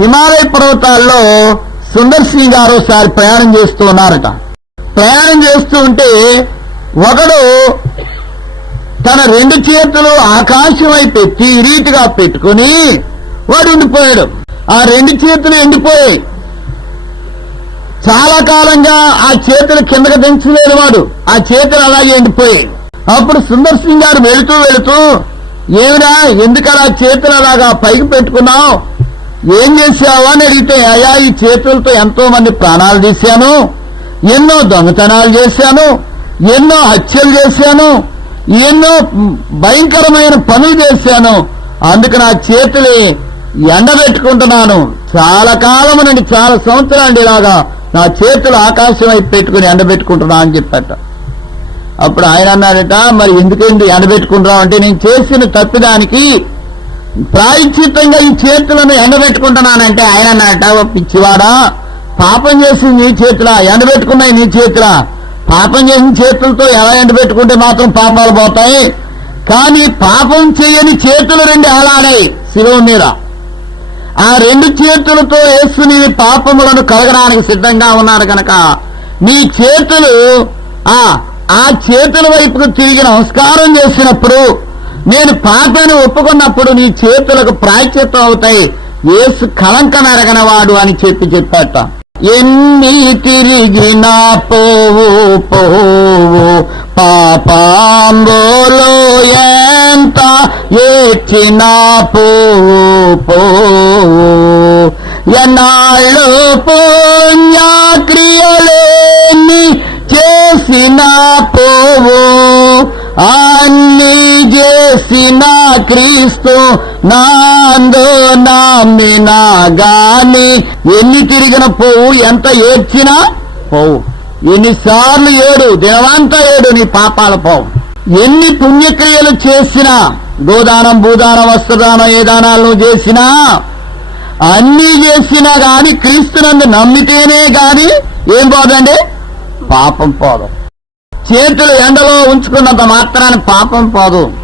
హిమాలయ పర్వతాల్లో సుందర్ సింగ్ గారు ఒకసారి ప్రయాణం చేస్తూ ఉన్నారట. ప్రయాణం చేస్తూ ఉంటే ఒకడు తన రెండు చేతులు ఆకాశం వైపు ఎత్తి రీతిగా పెట్టుకుని వాడు ఉండిపోయాడు. ఆ రెండు చేతులు ఎండిపోయాయి. చాలా కాలంగా ఆ చేతులు కిందకి దించలేదు వాడు. ఆ చేతులు అలాగే ఎండిపోయాయి. అప్పుడు సుందర్ సింగ్ గారు వెళుతూ వెళుతూ, ఏమిరా ఎందుకలా చేతులు అలాగా పైకి పెట్టుకున్నావు, ఏం చేశావు అని అడిగితే, అయ్యా ఈ చేతులతో ఎంతో మంది ప్రాణాలు తీశాను, ఎన్నో దొంగతనాలు చేశాను, ఎన్నో హత్యలు చేశాను, ఎన్నో భయంకరమైన పనులు చేశాను, అందుకు నా చేతులు ఎండబెట్టుకుంటున్నాను. చాలా కాలం నుండి చాలా సంవత్సరాలు ఇలాగా నా చేతులు ఆకాశం వైపు పెట్టుకుని ఎండబెట్టుకుంటున్నా అని చెప్పాట. అప్పుడు ఆయన అన్నాడట, మరి ఎందుకండి ఎండబెట్టుకుంటున్నావు అంటే, నేను చేసిన తప్పిదానికి ప్రాయశ్చిత్తంగా ఈ చేతులను ఎండబెట్టుకుంటున్నానంటే ఆయన అన్నట, ఓ పిచ్చివాడా, పాపం చేసింది నీ చేతులా, ఎండబెట్టుకున్నాయి నీ చేతులా, పాపం చేసిన చేతులతో ఎలా ఎండబెట్టుకుంటే మాత్రం పాపాలు పోతాయి, కానీ పాపం చేయని చేతులు రెండు అలాడాయి శిలువ మీద. ఆ రెండు చేతులతో యేసు నీ పాపములను కలగడానికి సిద్ధంగా ఉన్నారు కనుక నీ చేతులు ఆ చేతుల వైపుకు తిరిగి నమస్కారం చేసినప్పుడు, నేను పాపాన్ని ఒప్పుకున్నప్పుడు నీ చేతులకు ప్రాయశ్చిత్తం అవుతాయి, యేసు కళంకం ఎరగనవాడు అని చెప్పాట. ఎన్ని తిరిగినా పోవు పోవు పాపాంబోలో ఎంత ఏడ్చినా పోవు పోవు, ఎన్నాళ్ళు పుణ్యక్రియలేని చేసినా పోవు, అన్ని చేసిన క్రీస్తు నాందో నమ్మినా గాని, ఎన్ని తిరిగిన పోవు, ఎంత ఏడ్చినా పోవు, ఎన్నిసార్లు ఏడు, దినమంతా ఏడు, నీ పాపాల పోవు. ఎన్ని పుణ్యక్రియలు చేసినా, గోదానం భూదానం వస్త్రదానం ఏ దానాలు చేసినా, అన్నీ చేసినా గాని క్రీస్తునందు నమ్మితేనే గాని ఏం పోదండి, పాపం పోదు. చేతులు ఎండలో ఉంచుకున్నంత మాత్రాన్ని పాపం పోదు.